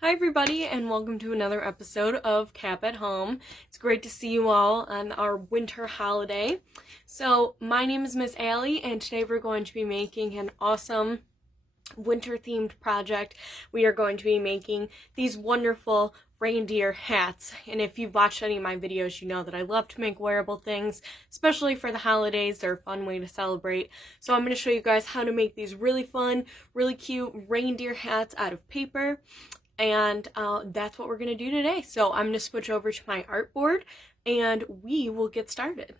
Hi everybody, and welcome to another episode of Cap at Home. It's great to see you all on our winter holiday. So my name is Miss Allie, and today we're going to be making an awesome winter themed project. We are going to be making these wonderful reindeer hats, and if you've watched any of my videos, you know that I love to make wearable things, especially for the holidays. They're a fun way to celebrate. So I'm going to show you guys how to make these really fun, really cute reindeer hats out of paper. And that's what we're going to do today. So I'm going to switch over to my artboard and we will get started.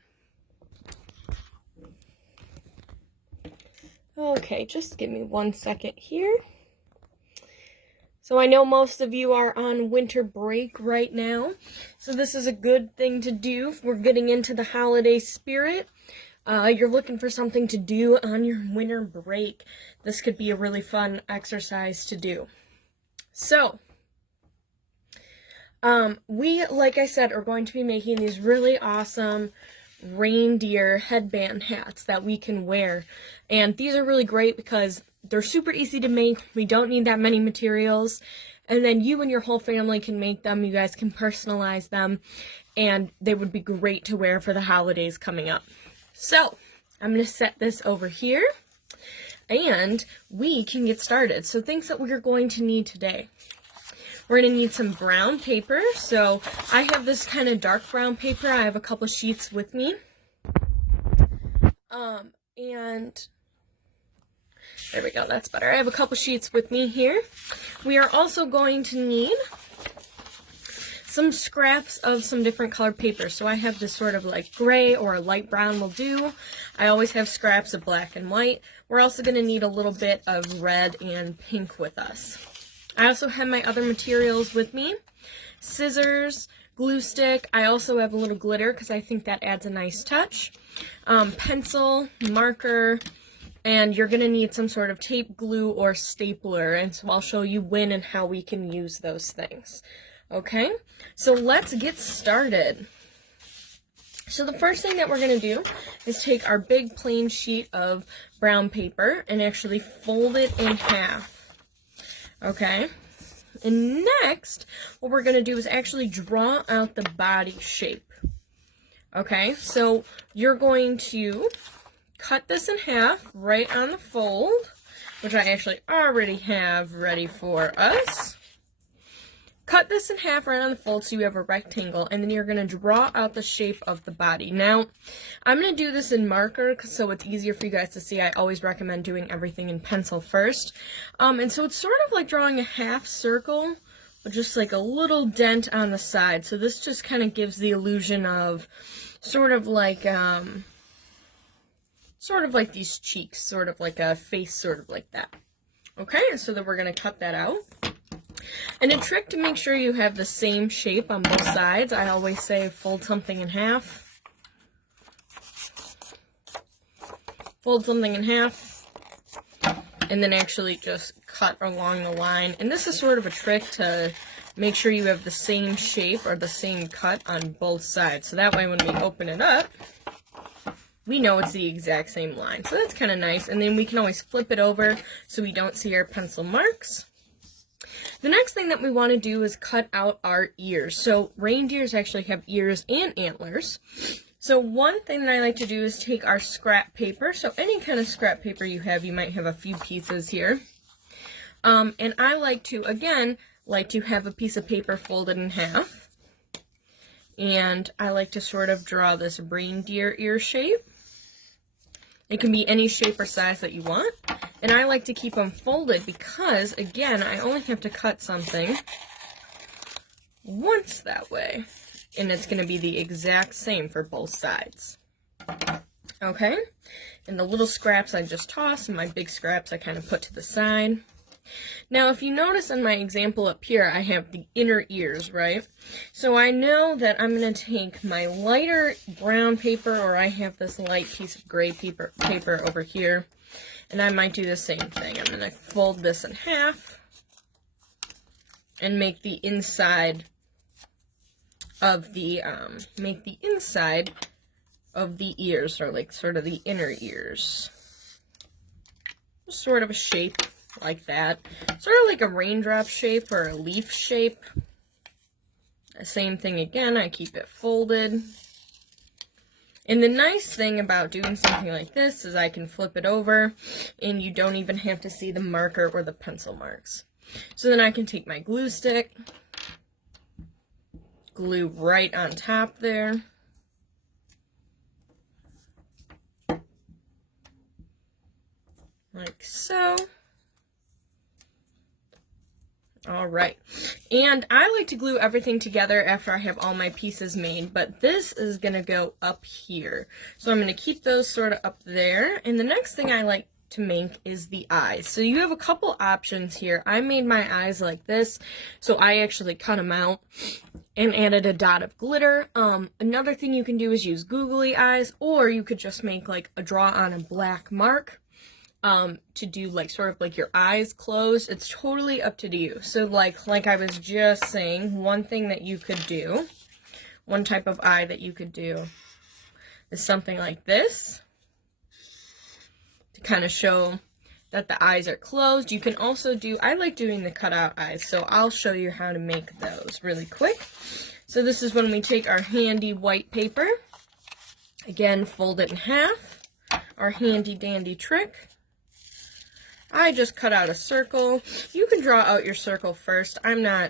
Okay, just give me 1 second here. So I know most of you are on winter break right now, so this is a good thing to do if we're getting into the holiday spirit. You're looking for something to do on your winter break. This could be a really fun exercise to do. So, we, like I said, are going to be making these really awesome reindeer headband hats that we can wear. And these are really great because they're super easy to make. We don't need that many materials. And then you and your whole family can make them. You guys can personalize them. And they would be great to wear for the holidays coming up. So, I'm going to set this over here. And we can get started. So things that we're going to need today. We're going to need some brown paper. So I have this kind of dark brown paper. I have a couple sheets with me. And there we go. That's better. I have a couple sheets with me here. We are also going to need some scraps of some different colored paper. So I have this sort of like gray or a light brown will do. I always have scraps of black and white. We're also going to need a little bit of red and pink with us. I also have my other materials with me. Scissors, glue stick. I also have a little glitter because I think that adds a nice touch. Pencil, marker, and you're going to need some sort of tape, glue, or stapler. And so I'll show you when and how we can use those things. Okay, so let's get started. So the first thing that we're going to do is take our big plain sheet of brown paper and actually fold it in half. Okay, and next what we're going to do is actually draw out the body shape. Okay, so you're going to cut this in half right on the fold, which I actually already have ready for us. Cut this in half right on the fold so you have a rectangle, and then you're going to draw out the shape of the body. Now, I'm going to do this in marker so it's easier for you guys to see. I always recommend doing everything in pencil first. And so it's sort of like drawing a half circle with just like a little dent on the side. So this just kind of gives the illusion of sort of like these cheeks, sort of like a face, sort of like that. Okay, so then we're going to cut that out. And a trick to make sure you have the same shape on both sides, I always say fold something in half. Fold something in half. And then actually just cut along the line. And this is sort of a trick to make sure you have the same shape or the same cut on both sides. So that way when we open it up, we know it's the exact same line. So that's kind of nice. And then we can always flip it over so we don't see our pencil marks. The next thing that we want to do is cut out our ears. So reindeers actually have ears and antlers. So one thing that I like to do is take our scrap paper. So any kind of scrap paper you have, you might have a few pieces here. And I like to, again, have a piece of paper folded in half. And I like to sort of draw this reindeer ear shape. It can be any shape or size that you want. And I like to keep them folded because, again, I only have to cut something once that way. And it's going to be the exact same for both sides. Okay? And the little scraps I just toss, and my big scraps I kind of put to the side. Now, if you notice in my example up here, I have the inner ears, right? So I know that I'm going to take my lighter brown paper, or I have this light piece of gray paper over here, and I might do the same thing. I'm going to fold this in half and make the inside of the ears, or like sort of the inner ears. Sort of a shape like that. Sort of like a raindrop shape or a leaf shape. Same thing again, I keep it folded. And the nice thing about doing something like this is I can flip it over and you don't even have to see the marker or the pencil marks. So then I can take my glue stick, glue right on top there. Like so. Alright, and I like to glue everything together after I have all my pieces made, but this is going to go up here. So I'm going to keep those sort of up there, and the next thing I like to make is the eyes. So you have a couple options here. I made my eyes like this, so I actually cut them out and added a dot of glitter. Another thing you can do is use googly eyes, or you could just make like a draw on a black mark. To do like sort of like your eyes closed. It's totally up to you. So like I was just saying, one thing that you could do, one type of eye that you could do is something like this to kind of show that the eyes are closed. You can also do, I like doing the cutout eyes, so I'll show you how to make those really quick. So this is when we take our handy white paper, again fold it in half, our handy dandy trick. I just cut out a circle. You can draw out your circle first. I know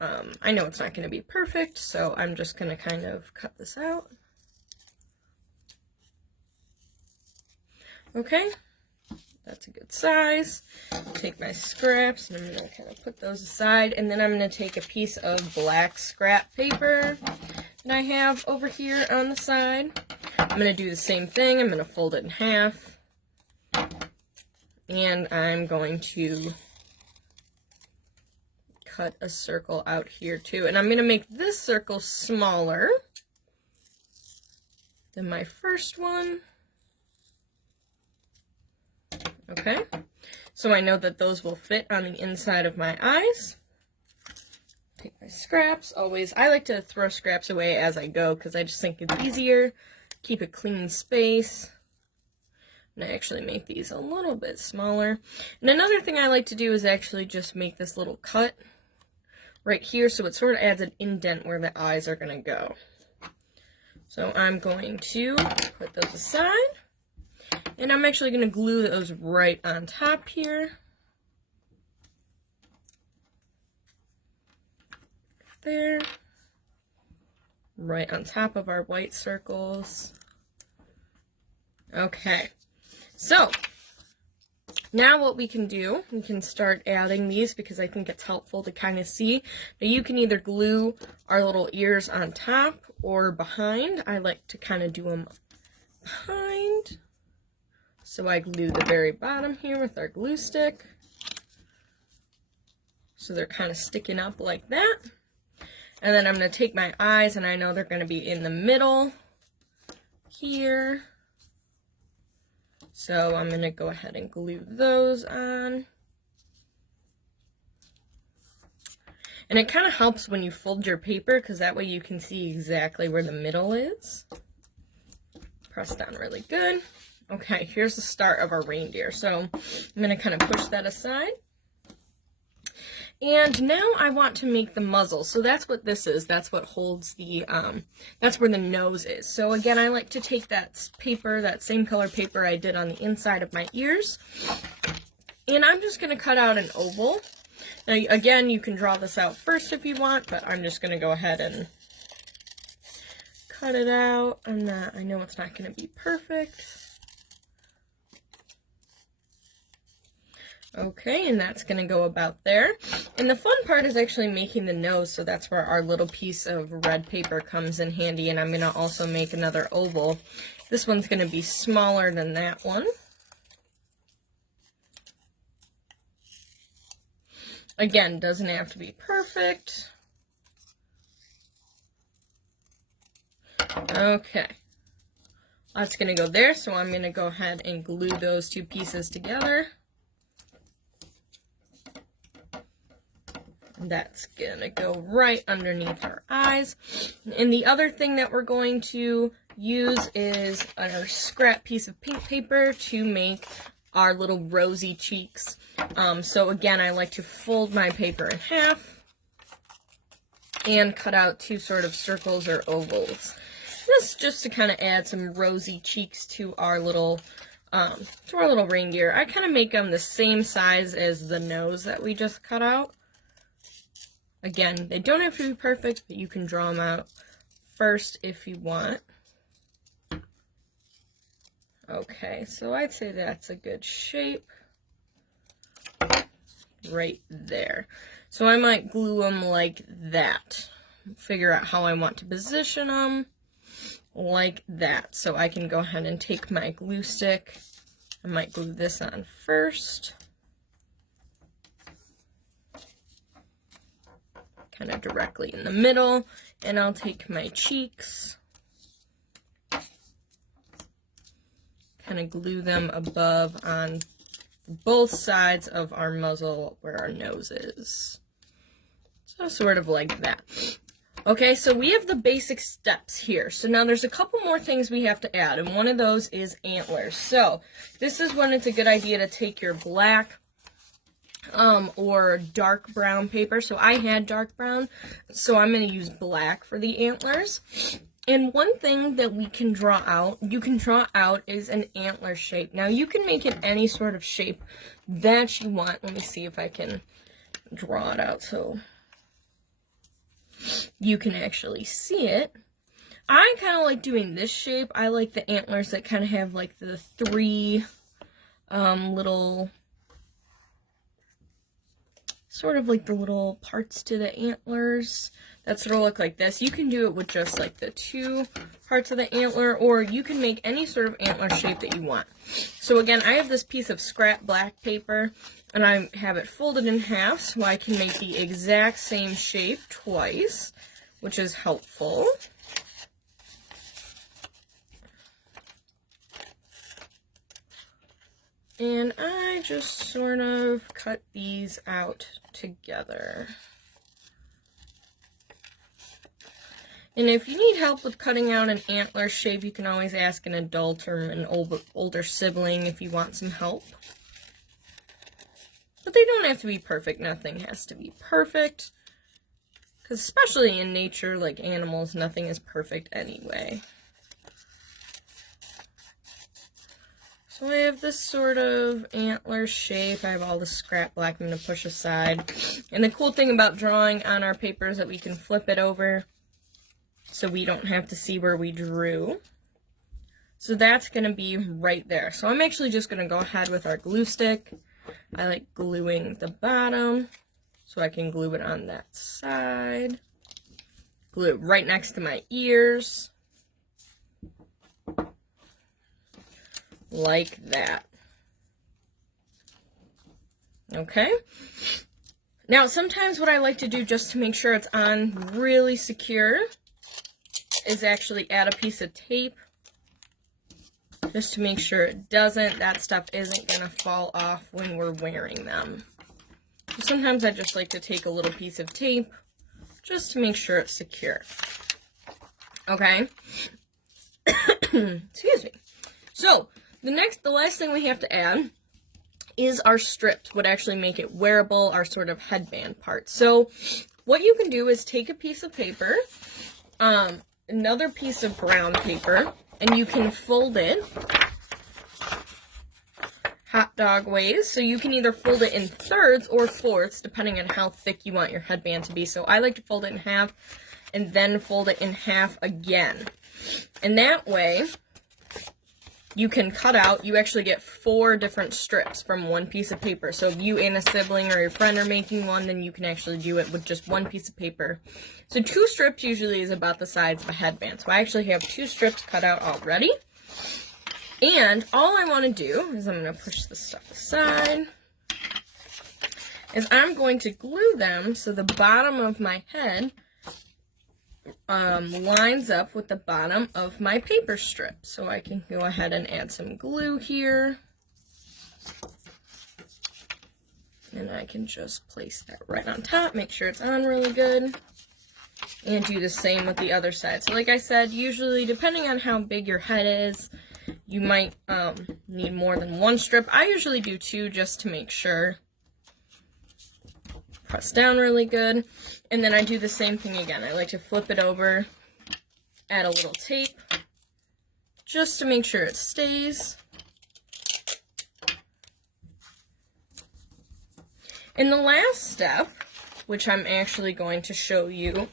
it's not going to be perfect, so I'm just going to kind of cut this out. Okay, that's a good size. Take my scraps, and I'm going to kind of put those aside, and then I'm going to take a piece of black scrap paper that I have over here on the side. I'm going to do the same thing. I'm going to fold it in half. And I'm going to cut a circle out here too. And I'm going to make this circle smaller than my first one. Okay, so I know that those will fit on the inside of my eyes. Take my scraps, always. I like to throw scraps away as I go because I just think it's easier. Keep a clean space. And I actually make these a little bit smaller. And another thing I like to do is actually just make this little cut right here, so it sort of adds an indent where the eyes are going to go. So I'm going to put those aside, and I'm actually going to glue those right on top here. There. Right on top of our white circles. Okay. So, now what we can do, we can start adding these because I think it's helpful to kind of see. Now you can either glue our little ears on top or behind. I like to kind of do them behind. So I glue the very bottom here with our glue stick. So they're kind of sticking up like that. And then I'm going to take my eyes, and I know they're going to be in the middle here. So I'm going to go ahead and glue those on. And it kind of helps when you fold your paper because that way you can see exactly where the middle is. Press down really good. Okay, here's the start of our reindeer. So I'm going to kind of push that aside. And now I want to make the muzzle. So that's what this is. That's what holds the, that's where the nose is. So again, I like to take that paper, that same color paper I did on the inside of my ears. And I'm just going to cut out an oval. Now, again, you can draw this out first if you want, but I'm just going to go ahead and cut it out. I know it's not going to be perfect. Okay, and that's going to go about there. And the fun part is actually making the nose, so that's where our little piece of red paper comes in handy. And I'm going to also make another oval. This one's going to be smaller than that one. Again, doesn't have to be perfect. Okay. That's going to go there, so I'm going to go ahead and glue those two pieces together. That's gonna go right underneath our eyes. And the other thing that we're going to use is our scrap piece of pink paper to make our little rosy cheeks. So again, I like to fold my paper in half and cut out 2 sort of circles or ovals. This just to kind of add some rosy cheeks to our little reindeer. I kind of make them the same size as the nose that we just cut out. Again, they don't have to be perfect, but you can draw them out first if you want. Okay, so I'd say that's a good shape right there. So I might glue them like that. Figure out how I want to position them like that. So I can go ahead and take my glue stick. I might glue this on first. Kind of directly in the middle. And I'll take my cheeks. Kind of glue them above on both sides of our muzzle where our nose is. So sort of like that. Okay, so we have the basic steps here. So now there's a couple more things we have to add, and one of those is antlers. So this is when it's a good idea to take your black or dark brown paper. So I had dark brown, so I'm going to use black for the antlers. And one thing that we can draw out, is an antler shape. Now you can make it any sort of shape that you want. Let me see if I can draw it out so you can actually see it. I kind of like doing this shape. I like the antlers that kind of have like the 3 little, sort of like the little parts to the antlers that sort of look like this. You can do it with just like the 2 parts of the antler, or you can make any sort of antler shape that you want. So again, I have this piece of scrap black paper, and I have it folded in half so I can make the exact same shape twice, which is helpful. And I just sort of cut these out together. And if you need help with cutting out an antler shape, you can always ask an adult or an older sibling if you want some help. But they don't have to be perfect. Nothing has to be perfect. Because especially in nature, like animals, nothing is perfect anyway. So I have this sort of antler shape. I have all the scrap black I'm going to push aside. And the cool thing about drawing on our paper is that we can flip it over so we don't have to see where we drew. So that's going to be right there. So I'm actually just going to go ahead with our glue stick. I like gluing the bottom so I can glue it on that side. Glue it right next to my ears. Like that. Okay. Now, sometimes what I like to do just to make sure it's on really secure is actually add a piece of tape just to make sure that stuff isn't going to fall off when we're wearing them. So sometimes I just like to take a little piece of tape just to make sure it's secure. Okay? Excuse me. So, the last thing we have to add is our strips, what actually make it wearable, our sort of headband part. So, what you can do is take a piece of paper, another piece of brown paper, and you can fold it hot dog ways. So you can either fold it in thirds or fourths, depending on how thick you want your headband to be. So I like to fold it in half and then fold it in half again. And that way, you can cut out, you actually get 4 different strips from one piece of paper. So if you and a sibling or your friend are making one, then you can actually do it with just one piece of paper. So 2 strips usually is about the size of a headband. So I actually have 2 strips cut out already. And all I want to do is I'm going to push this stuff aside. Is I'm going to glue them so the bottom of my head lines up with the bottom of my paper strip. So I can go ahead and add some glue here. And I can just place that right on top, make sure it's on really good. And do the same with the other side. So like I said, usually depending on how big your head is, You might need more than one strip. I usually do 2 just to make sure. Press down really good. And then I do the same thing again. I like to flip it over, add a little tape, just to make sure it stays. And the last step, which I'm actually going to show you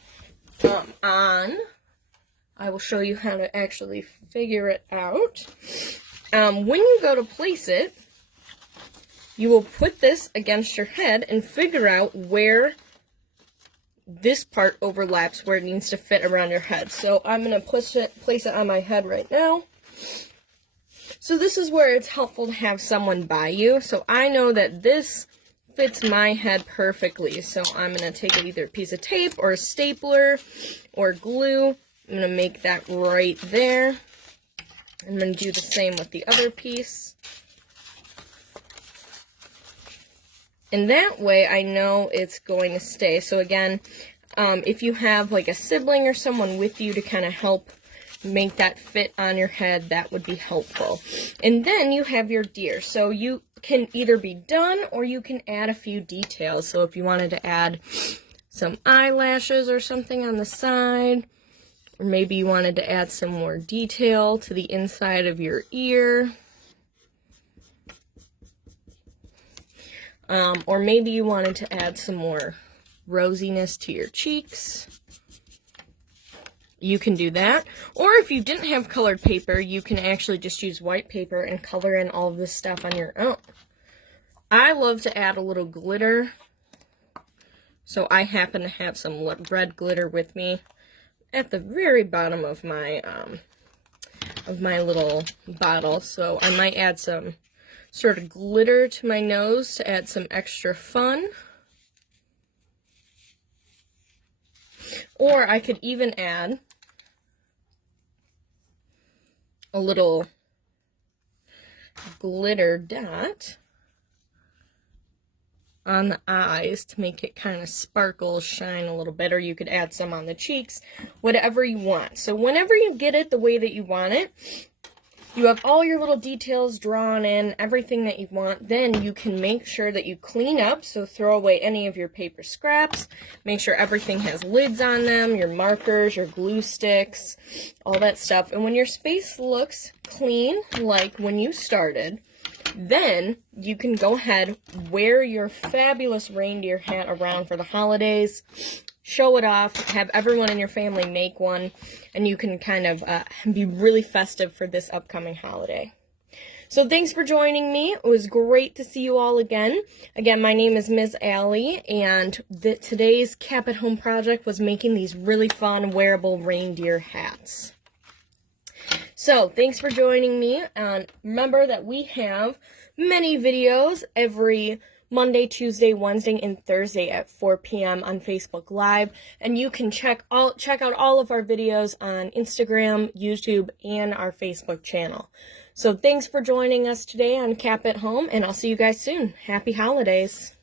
I will show you how to actually figure it out. When you go to place it, you will put this against your head and figure out where this part overlaps, where it needs to fit around your head. So I'm going to place it on my head right now. So this is where it's helpful to have someone by you. So I know that this fits my head perfectly. So I'm going to take either a piece of tape or a stapler or glue. I'm going to make that right there. I'm going to do the same with the other piece. And that way I know it's going to stay. So again, if you have like a sibling or someone with you to kind of help make that fit on your head, that would be helpful. And then you have your deer. So you can either be done or you can add a few details. So if you wanted to add some eyelashes or something on the side, or maybe you wanted to add some more detail to the inside of your ear. Or maybe you wanted to add some more rosiness to your cheeks. You can do that. Or if you didn't have colored paper, you can actually just use white paper and color in all of this stuff on your own. I love to add a little glitter. So I happen to have some red glitter with me at the very bottom of my little bottle. So I might add some sort of glitter to my nose to add some extra fun. Or I could even add a little glitter dot on the eyes to make it kind of sparkle, shine a little bit, or you could add some on the cheeks, whatever you want. So whenever you get it the way that you want it, you have all your little details drawn in, everything that you want, then you can make sure that you clean up, so throw away any of your paper scraps, make sure everything has lids on them, your markers, your glue sticks, all that stuff. And when your space looks clean, like when you started, then you can go ahead, wear your fabulous reindeer hat around for the holidays, show it off, have everyone in your family make one, and you can kind of be really festive for this upcoming holiday. So thanks for joining me. It was great to see you all again. Again, my name is Ms. Allie, and today's Cap at Home project was making these really fun wearable reindeer hats. So, thanks for joining me, and remember that we have many videos every Monday, Tuesday, Wednesday, and Thursday at 4 p.m. on Facebook Live, and you can check out all of our videos on Instagram, YouTube, and our Facebook channel. So, thanks for joining us today on Cap at Home, and I'll see you guys soon. Happy holidays!